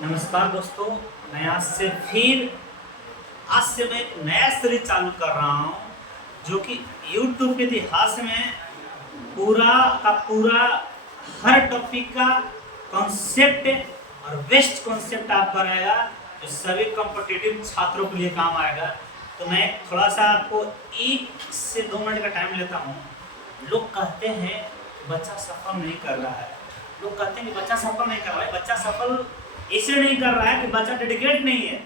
नमस्कार दोस्तों, मैं आज से मैं एक नया सीरीज चालू कर रहा हूँ जो कि YouTube के इतिहास में पूरा का पूरा हर टॉपिक का कॉन्सेप्ट और बेस्ट कॉन्सेप्ट आपका रहेगा जो सभी कॉम्पिटिटिव छात्रों के लिए काम आएगा। तो मैं थोड़ा सा आपको 1 से 2 मिनट का टाइम लेता हूँ। लोग कहते हैं बच्चा सफल नहीं कर रहा है, लोग कहते हैं कि बच्चा सफल नहीं कर रहा है। बच्चा सफल इसलिए नहीं कर रहा है कि बच्चा डेडिकेट नहीं है,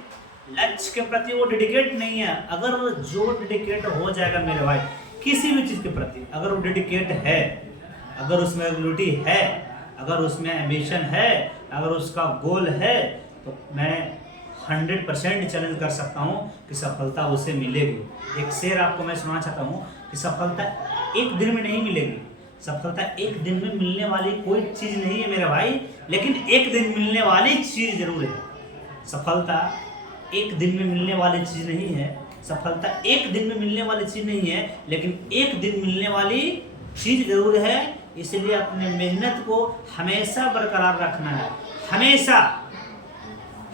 लक्ष्य के प्रति वो डेडिकेट नहीं है। अगर वो जो डेडिकेट हो जाएगा मेरे भाई किसी भी चीज़ के प्रति, अगर वो डेडिकेट है, अगर उसमें एबिलिटी है, अगर उसमें एम्बिशन है, अगर उसका गोल है, तो मैं 100% चैलेंज कर सकता हूँ कि सफलता उसे मिलेगी। एक शेर आपको मैं सुनाना चाहता हूँ कि सफलता एक दिन में नहीं मिलेगी। सफलता एक दिन में मिलने वाली कोई चीज़ नहीं है मेरे भाई, लेकिन एक दिन मिलने वाली चीज़ जरूर है। सफलता एक दिन में मिलने वाली चीज़ नहीं है, सफलता एक दिन में मिलने वाली चीज़ नहीं है, लेकिन एक दिन मिलने वाली चीज़ जरूर है। इसलिए अपने मेहनत को हमेशा बरकरार रखना है। हमेशा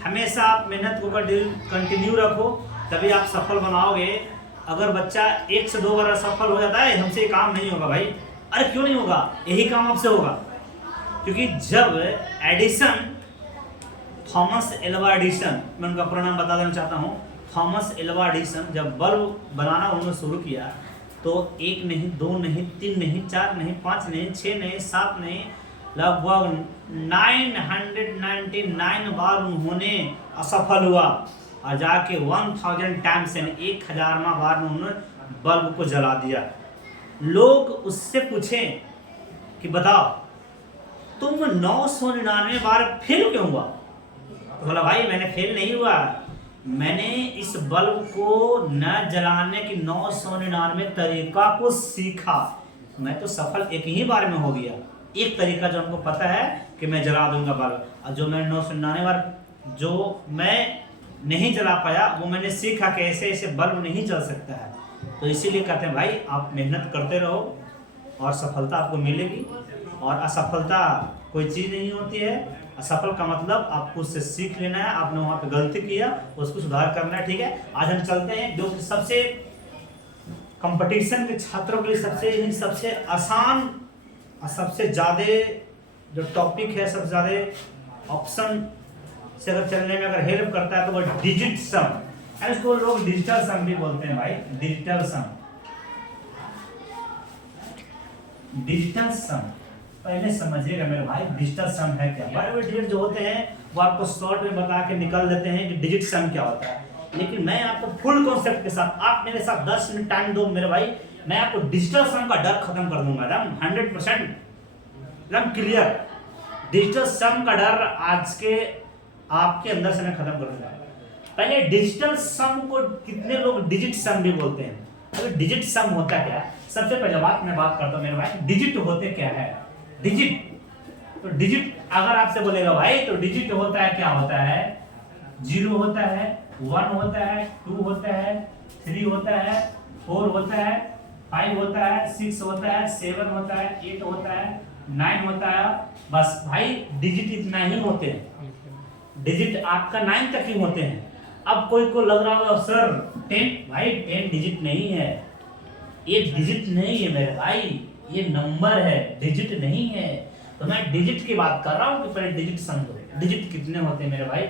हमेशा आप मेहनत को कंटिन्यू रखो, तभी आप सफल बनाओगे। अगर बच्चा 1 से 2 बार सफल हो जाता है, हमसे ये काम नहीं होगा भाई। अरे क्यों नहीं होगा? यही काम आपसे होगा, क्योंकि जब एडिसन, थॉमस एल्वा एडिसन, मैं उनका पूरा नाम बता देना चाहता हूँ। थॉमस एल्वा एडिसन जब बल्ब बनाना उन्होंने शुरू किया तो 1 नहीं, 2 नहीं, 3 नहीं, 4 नहीं, 5 नहीं, 6 नहीं, 7 नहीं, लगभग 999 बार उन्होंने असफल हुआ और जाके 1000 टाइम्स यानी 1000वां बार उन्होंने बल्ब को जला दिया। लोग उससे पूछें कि बताओ तुम 999 बार फेल क्यों हुआ? तो बोला भाई मैंने फेल नहीं हुआ, मैंने इस बल्ब को न जलाने की 999 तरीका को सीखा। मैं तो सफल एक ही बार में हो गया। एक तरीका जो हमको पता है कि मैं जला दूंगा बल्ब, और जो मैं 999 बार जो मैं नहीं जला पाया वो मैंने सीखा कि ऐसे ऐसे बल्ब नहीं जल सकता है। तो इसीलिए कहते हैं भाई आप मेहनत करते रहो और सफलता आपको मिलेगी। और असफलता कोई चीज़ नहीं होती है। असफल का मतलब आपको उससे सीख लेना है, आपने वहाँ पे गलती किया उसको सुधार करना है। ठीक है, आज हम चलते हैं जो सबसे कंपटीशन के छात्रों के लिए सबसे आसान और सबसे ज़्यादा जो टॉपिक है, सबसे ज़्यादा ऑप्शन से अगर चलने में अगर हेल्प करता है तो वो डिजिट सम, इसको लोग डिजिटल सम भी बोलते हैं भाई। डिजिटल सम, डिजिटल सम पहले समझिएगा मेरे भाई, डिजिटल सम है क्या। बड़े बड़े डिजिट जो होते हैं वो आपको शॉर्ट में बता के निकल देते हैं कि डिजिट सम क्या होता है, लेकिन मैं आपको फुल कॉन्सेप्ट के साथ, आप मेरे साथ 10 मिनट टाइम दो मेरे भाई, मैं आपको डिजिटल सम का डर खत्म कर दूंगा एकदम 100% एकदम क्लियर। डिजिटल सम का डर आज के आपके अंदर से मैं खत्म कर दूंगा। पहले डिजिटल सम को कितने लोग डिजिट सम भी बोलते हैं। अगर डिजिट सम होता क्या है, सबसे पहले मैं बात करता हूं मेरे भाई, डिजिट होते क्या है। डिजिट, तो डिजिट अगर आपसे बोलेगा भाई तो डिजिट होता है क्या होता है, 0 होता है, 1 होता है, 2 होता है, 3 होता है, 4 होता है, 5 होता है, 6 होता है, 7 होता है, 8 होता है, 9 होता है। बस भाई डिजिट इतना ही होते हैं, डिजिट आपका 9 तक ही होते हैं। अब कोई को लग रहा होगा सर 10, भाई 10 डिजिट नहीं है, ये डिजिट नहीं है मेरे भाई, ये नंबर है, डिजिट नहीं है। तो मैं डिजिट की बात कर रहा हूँ कि पहले डिजिट समझो। डिजिट कितने होते हैं मेरे भाई,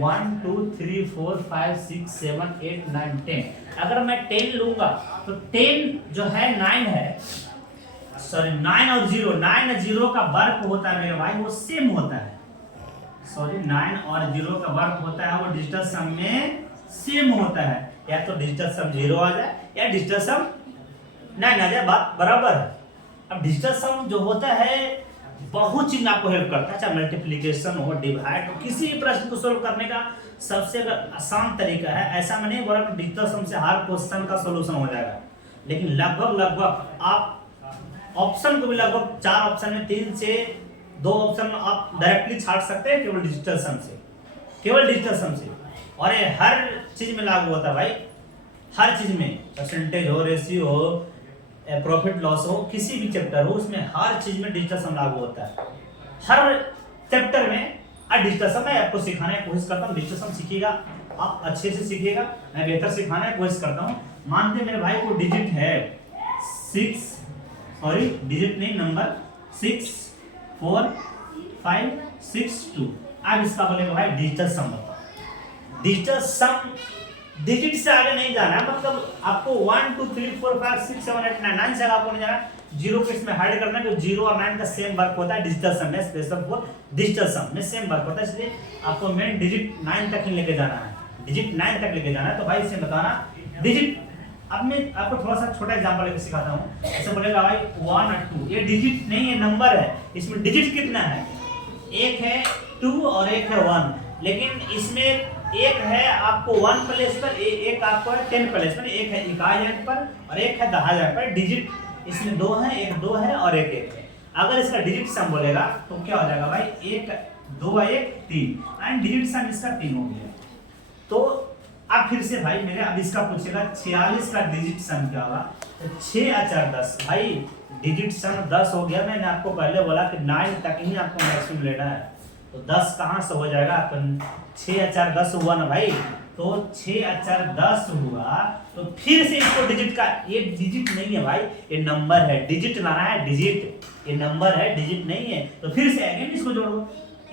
1 2 3 4 5 6 7 8 9 10। अगर मैं 10 लूंगा तो 10 जो है 9 है, सॉरी 9 और 0, 9 और 0 का वर्क होता है मेरे भाई, वो सेम होता है। सॉरी 9 और 0 का वर्क होता है वो डिजिटल सम में सेम होता है। या तो डिजिटल सम 0 आ जाए या डिजिटल सम 9 आ जाए, बात बराबर है। अब डिजिटल सम जो होता है बहुत चीज आपको हेल्प करता है, चाहे मल्टीप्लिकेशन हो, डिवाइड हो, किसी भी प्रश्न को सोल्व करने का सबसे आसान तरीका है। ऐसा मैं नहीं बोला कि डिजिटल सम से हर क्वेश्चन का सोल्यूशन हो जाएगा, लेकिन लगभग आप ऑप्शन को भी लगभग 4 ऑप्शन में 3 से 2 ऑप्शन आप डायरेक्टली छाट सकते हैं केवल डिजिटल सम से, केवल डिजिटल सम से। और ये हर चीज में लागू होता है भाई, हर चीज में, परसेंटेज हो, रेशियो हो, प्रॉफिट लॉस हो, किसी भी चैप्टर हो, उसमें हर चीज में डिजिटल सम लागू होता है। हर चैप्टर में अब डिजिटल सम मैं आपको सिखाने की कोशिश करता हूँ, डिजिटल सम सीखिएगा आप अच्छे से सीखिएगा, मैं बेहतर सिखाने की कोशिश करता हूँ। मानते मेरे भाई को डिजिट है 6, सॉरी डिजिट नहीं नंबर 6 4 5 6 2। अब इसका बोलेगा भाई डिजिटल सम बताओ। डिजिटल सम डिजिट से आगे नहीं जाना है, मतलब आपको 1 2 3 4 5 6 7 8 9 से आपको नहीं जाना, जीरो को इसमें हाइड करना है। जो 0 और 9 का सेम वर्क होता है डिजिटल सम में, स्पेशल फॉर डिजिटल सम में सेम वर्क होता है, इसलिए आपको मेन डिजिट 9 तक ही लेके जाना है, डिजिट 9 तक लेके जाना है। तो भाई इसे बताना डिजिट। अब मैं आपको थोड़ा सा छोटा एग्जांपल लेके सिखाता हूँ। ऐसे बोलेगा भाई 1 और 2, ये डिजिट नहीं है नंबर है, इसमें डिजिट कितना है, एक है 2 और एक है 1, लेकिन इसमें एक है आपको 1 प्लेस पर, एक आपको है 10 प्लेस पर, एक है इकाई अंक पर और एक है दहाई अंक पर। डिजिट इसमें 2 है, एक 2 है और एक 1 है। अगर इसका डिजिट सम बोलेगा तो क्या हो जाएगा भाई, 1 2 1 3, एंड डिजिट सम इसका 3 हो गया। तो अब फिर से भाई मेरे अब इसका पूछेगा 46 का डिजिट सम क्या होगा, तो 6 और 4 10 भाई डिजिट सम 10 हो गया। मैंने आपको पहले बोला कि 9 तक ही आपको मैक्सिमम लेना है, तो 10 कहाँ से हो जाएगा, तो 6 और 4 10 हुआ ना भाई, तो 6 और 4 10 हुआ। तो फिर से इसको डिजिट का, ये डिजिट नहीं है भाई, ये नंबर है, डिजिट लाना है डिजिट, ये नंबर है डिजिट नहीं है। तो फिर से अगेन इसको जोड़ दो,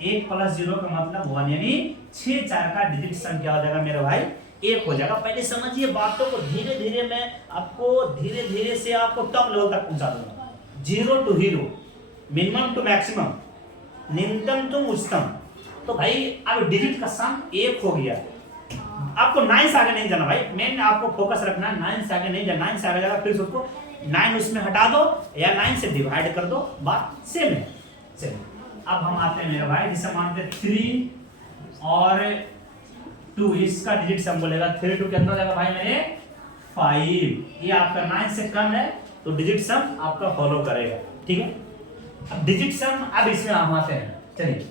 1 + 0 का मतलब 1, यानी 6 4 का डिजिट सम क्या हो जाएगा मेरे भाई, 1 हो जाएगा। पहले समझिए बातों को, धीरे धीरे मैं आपको धीरे धीरे से आपको टॉप लेवल तक पहुंचा दूंगा, 0 to hero, minimum to maximum, न्यूनतम टू उच्चतम। तो भाई अब डिजिट का सम 1 हो गया। आपको 9 से आगे नहीं जाना भाई, मेन आपको फोकस रखना है, 9 से आगे नहीं जाना। 9 से आगे जाएगा फिर उसको 9 उसमें हटा दो या 9 से डिवाइड कर दो, बात सेम है। चलिए अब हम आते हैं मेरे भाई, जिसे मानते हैं 3 और 2, इसका डिजिट सम बोलेगा 3 2 कितना हो जाएगा भाई मेरे 5। ये आपका 9 से कम है तो डिजिट सम आपका फॉलो करेगा, ठीक है। अब डिजिट सम अब इसमें हम आते हैं, चलिए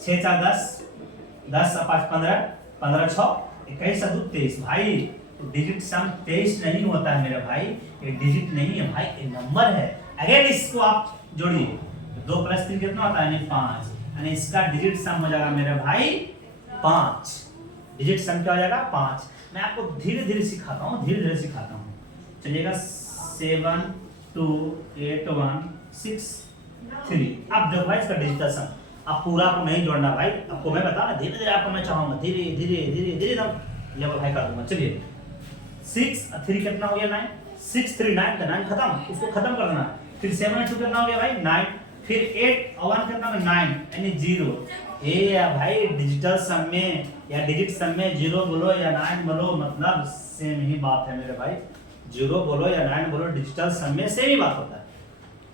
6 4 10 10 और 5 15 15 6 21 और 2 23 भाई, डिजिट सम 23 नहीं होता है मेरे भाई, ये डिजिट नहीं है भाई, ये नंबर है। अगेन इसको आप जोड़िए, 2 + 3 कितना होता है, यानी 5, यानी इसका डिजिट सम हो जाएगा मेरे भाई 5। डिजिट सम क्या हो जाएगा 5। मैं आपको धीरे धीरे सिखाता हूँ, धीरे धीरे सिखाता हूँ। चलिएगा 7 2 8 1 6 3। अब देखो भाई इसका डिजिटल सम, अब पूरा को नहीं जोड़ना भाई, आपको मैं बताना धीरे धीरे, आपको मैं चाहूंगा धीरे धीरे धीरे धीरे एकदम लेवल हाई कर दूंगा। चलिए 6 और 3 कितना हो गया 9, 6 3 9 तो 9 खत्म, उसको खत्म कर देना। फिर 7 और 2 कितना हो गया भाई 9, फिर 8 और 1 कितना 9, यानी 0। ये भाई डिजिटल सम में या डिजिट सम में 0 बोलो या 9 बोलो मतलब सेम ही बात है मेरे भाई, 0 बोलो या 9 बोलो डिजिटल सम में सेम ही बात होता है।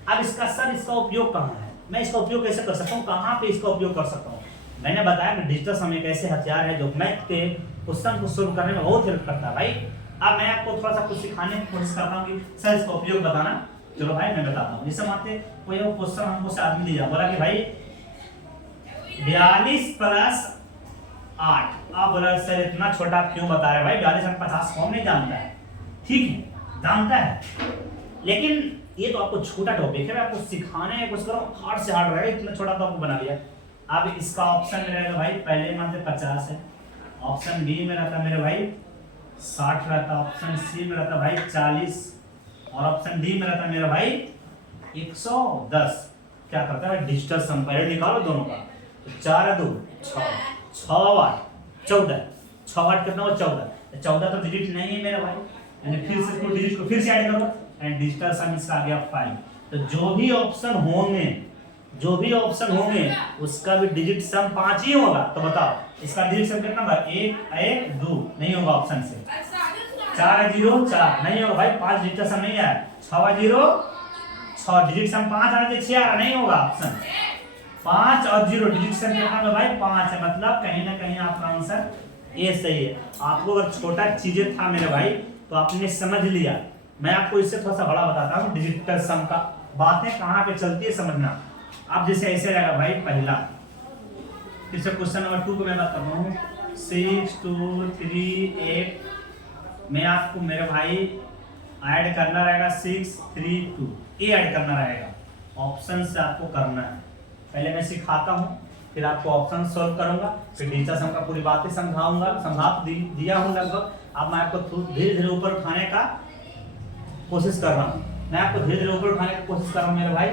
अब इसका सर इसका उपयोग कहाँ है, मैं इसका उपयोग कैसे कर सकता हूँ, कहाँ पे इसका उपयोग कर सकता हूँ। मैंने बताया कि डिजिटल सम एक ऐसे हथियार है जो मैथ के क्वेश्चन को सोल्व करने में बहुत हेल्प करता है भाई। अब मैं आपको थोड़ा सा कुछ सिखाने की कोशिश करता हूँ कि सर इसका उपयोग बताना। चलो भाई मैं बताता हूँ। जैसे मानते कोई क्वेश्चन हमको से आदमी दिया, बोला कि भाई 42 + 8। आप बोला सर इतना छोटा क्यों बता रहे भाई, 42 और 50 कौन नहीं जानता है, ठीक है जानता है, लेकिन ये तो आपको छोटा टॉपिक है, मैं आपको सिखाने की कोशिश कर रहा हूँ, हार्ड से हार्ड रहेगा, इतना छोटा तो आपको बना लिया। अब इसका ऑप्शन में रहेगा भाई, पहले मानते 50 है, ऑप्शन बी में रहता मेरे भाई 60 रहता, ऑप्शन सी में रहता भाई 40 और ऑप्शन डी में रहता मेरा भाई 110। क्या करता है डिजिटल सम पहले निकालो दोनों का, तो 4 2 6 6 8 14, 6 8 कितना हो 14, 14 तो डिजिट नहीं है मेरा भाई, यानी फिर से इसको डिजिट को फिर से ऐड करो एंड डिजिटल सम इसका आ गया 5। तो जो भी ऑप्शन होंगे उसका भी डिजिट सम 5 ही होगा। तो बताओ इसका डिजिट सम कितना होगा, 1 1 2 नहीं होगा ऑप्शन से, 4 0 4 नहीं होगा भाई, 5 डिजिटल सम नहीं है, 6 0 6 डिजिट सम 5 आना चाहिए, 6 नहीं होगा ऑप्शन, 5 और 0 डिजिट सम कितना होगा भाई 5 है, मतलब कहीं ना कहीं आपका आंसर ये सही है। आपको अगर छोटा चीजें था मेरे भाई तो आपने समझ लिया, मैं आपको इससे थोड़ा सा बड़ा बताता हूँ डिजिटल सम का, बातें कहाँ पे चलती है समझना। अब जैसे ऐसे रहेगा भाई पहला, फिर से क्वेश्चन नंबर 2 को मैं बात कर रहा हूँ, 6 2 3 8 में आपको मेरे भाई ऐड करना रहेगा 6 3 2, ये ऐड करना रहेगा, ऑप्शन से आपको करना है। पहले मैं सिखाता हूँ फिर आपको ऑप्शन सॉल्व करूंगा, फिर डिजिटल सम का पूरी बातें समझा तो दिया हूं लगभग। अब मैं आपको धीरे धीरे ऊपर उठाने का कोशिश कर रहा हूँ, मैं आपको धीरे धीरे ऊपर उठाने की कोशिश कर रहा हूँ मेरे भाई,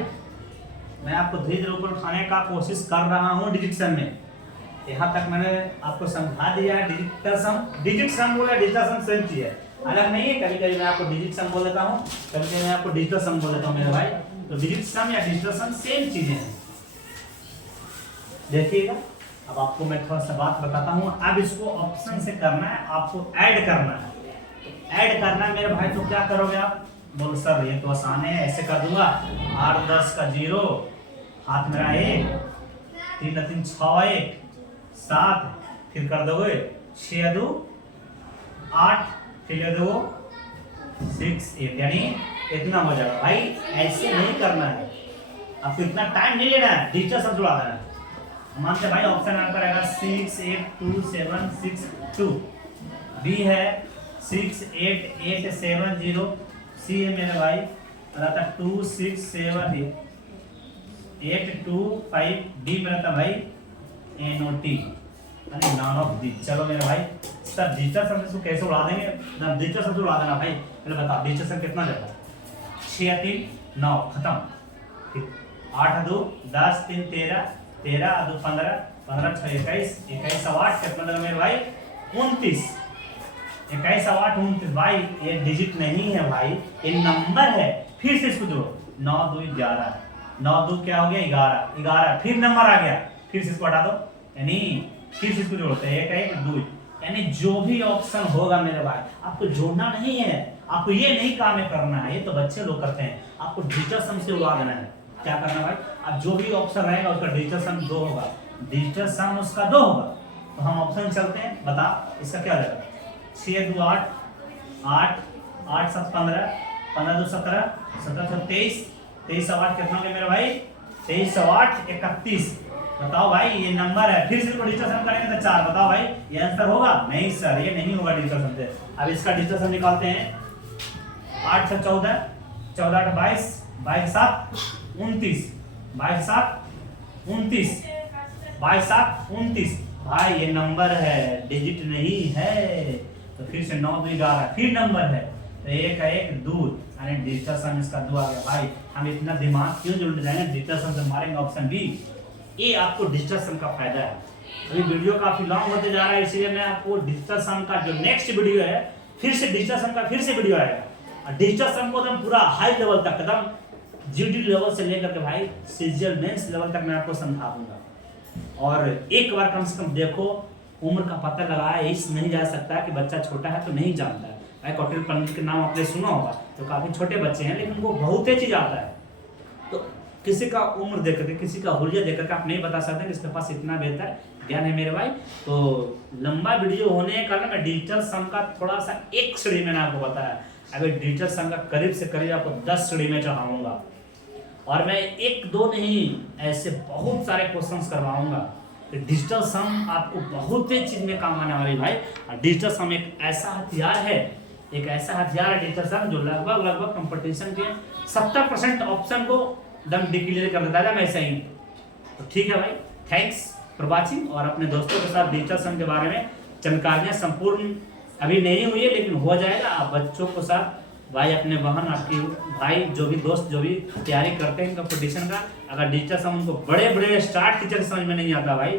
मैं आपको धीरे धीरे ऊपर उठाने का कोशिश कर रहा हूँ डिजिट सम में। यहाँ तक मैंने आपको समझा दिया है डिजिट सम बोला, डिजिटल सम सेम चीज है, अलग नहीं है। कभी कभी मैं आपको डिजिट सम बोल देता हूँ, कभी कभी मैं आपको डिजिटल सम बोल देता हूँ मेरे भाई। तो डिजिट सम या डिजिटल सम सेम चीजें हैं। देखिएगा, अब आपको मैं थोड़ा सा बात बताता हूँ। अब इसको ऑप्शन से करना है, आपको ऐड करना है। ऐड करना है मेरे भाई, तो क्या करोगे आप? बोलो सर ये तो आसान है, ऐसे कर दूंगा। 8 10 का 0, हाथ मेरा 1, 3 3 6 1 7, फिर कर दोगे 6 2 8, फिर दो 6 8, यानी इतना हो जाएगा भाई। ऐसे नहीं करना है, आपको इतना टाइम नहीं लेना है, डिजिटल सब जुड़ा देना है। मानते भाई ऑप्शन आपका रहेगा 6 8 2 7 6 2, बी है 6 8 8 7 0, सी है मेरे भाई रहता 2 6 7 8 2 5, डी में रहता भाई NOT, यानी नॉन ऑफ दी। चलो मेरे भाई सर डिजिटल सम इसको कैसे उड़ा देंगे? डिजिटल सम उड़ा देना भाई, पहले बताओ डिजिटल सम कितना देता है? 6 3 9, खत्म। फिर 8 2 10 3 13, 13 2 15, 15 6 21, 21 8 कितना देगा मेरे भाई? 29, 21 8 29 भाई। ये डिजिट नहीं है भाई, ये नंबर है। फिर से इसको जोड़ो, 9 2 11, 9 2 क्या हो गया? 11 11, फिर नंबर आ गया, फिर से इसको हटा दो, यानी फिर से इसको जोड़ते हैं 1 1 2, यानी जो भी ऑप्शन होगा मेरे भाई आपको जोड़ना नहीं है, आपको ये नहीं काम है करना है, ये तो बच्चे लोग करते हैं। आपको डिजिटल सम से उड़ा देना है। क्या करना है भाई? अब जो भी ऑप्शन रहेगा उसका डिजिटल सम 2 होगा, डिजिटल सम उसका 2 होगा। तो हम ऑप्शन चलते हैं, बता इसका क्या रहेगा? 6 2 8 8 8 7 15, 15 2 17, 17 2 23, 23 8 कितना हो गया मेरे भाई? 23 8 31। बताओ भाई ये नंबर है। फिर से डिजिटल सम करेंगे तो 4, बताओ भाई ये आंसर होगा? नहीं सर ये नहीं होगा डिजिटल सम से। अब इसका डिजिटल सम निकालते हैं। 8 6 14, 14 8 22, 22 7 29, 22 7 29, 22 7 29 भाई ये नंबर है, डिजिट नहीं है। तो फिर से 9 2 11, फिर नंबर है, तो 1 1 2, यानी डिजिटल सम इसका 2 आ गया भाई। हम इतना दिमाग क्यों जुड़ जाएंगे? डिजिटल सम से मारेंगे ऑप्शन बी। ये आपको डिजिटल सम का फायदा है। अभी वीडियो काफी लॉन्ग होते जा रहा है, इसलिए मैं आपको डिजिटल सम का जो नेक्स्ट वीडियो है, फिर से डिजिटल सम का फिर से वीडियो आएगा। और डिजिटल सम को एकदम पूरा हाई लेवल तक, एकदम जीडी लेवल से लेकर के भाई सीजीएल मेंस लेवल तक मैं आपको समझा दूंगा। और एक बार कम से कम देखो, उम्र का पता लगाया इस नहीं जा सकता कि बच्चा छोटा है तो नहीं जानता है। भाई कौटिल्य पंडित के नाम आपने सुना होगा, तो काफी छोटे बच्चे हैं लेकिन उनको बहुत चीज आता है। तो किसी का उम्र देख करके, किसी का हुलिया देख करके आप नहीं बता सकते कि इसके पास इतना बेहतर ज्ञान है मेरे भाई। तो लंबा वीडियो होने के कारण मैं डिजिटल सम का थोड़ा सा एक सीढ़ी मैंने आपको बताया। अभी डिजिटल सम का करीब से करीब आपको 10 सीढ़ी में चढ़ाऊंगा, और मैं 1 2 नहीं ऐसे बहुत सारे क्वेश्चंस करवाऊंगा। डिजिटल सम आपको बहुत ही चीज में काम आने वाली भाई। और डिजिटल सम एक ऐसा हथियार है, एक ऐसा हथियार है डिजिटल सम जो लगभग कंपटीशन के 70% ऑप्शन को दम डिक्लेयर कर देता है ऐसा ही। तो ठीक है भाई, थैंक्स फॉर वाचिंग। और अपने दोस्तों के साथ डिजिटल सम के बारे में जानकारियां संपूर्ण अभी नहीं हुई है, लेकिन हो जाएगा। आप बच्चों के साथ भाई, अपने बहन, आपकी भाई, जो भी दोस्त जो भी तैयारी करते हैं कंपटीशन का, अगर डिजिटल सम उनको बड़े बड़े स्टार्ट टीचर समझ में नहीं आता भाई,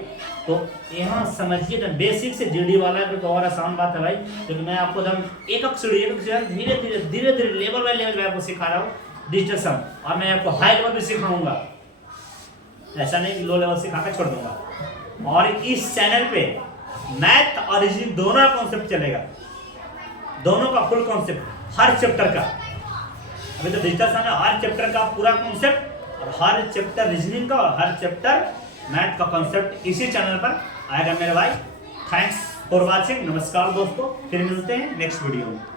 तो यहाँ समझिए ना बेसिक से जीडी वाला तो और आसान बात है भाई। क्योंकि मैं आपको एकदम एक धीरे धीरे लेवल बाय लेवल में आपको सिखा रहा हूँ डिजिटल सम, और मैं आपको हाई लेवल भी सिखाऊंगा। ऐसा नहीं कि लो लेवल सिखा कर छोड़ दूंगा। और इस चैनल पे मैथ और रीजनिंग दोनों का कॉन्सेप्ट चलेगा, दोनों का फुल कॉन्सेप्ट हर चैप्टर का। अभी तो डिजिटल सम है, हर चैप्टर का पूरा कॉन्सेप्ट, और हर चैप्टर रीजनिंग का और हर चैप्टर मैथ का कॉन्सेप्ट इसी चैनल पर आएगा मेरे भाई। Thanks for watching. नमस्कार दोस्तों, फिर मिलते हैं नेक्स्ट वीडियो में।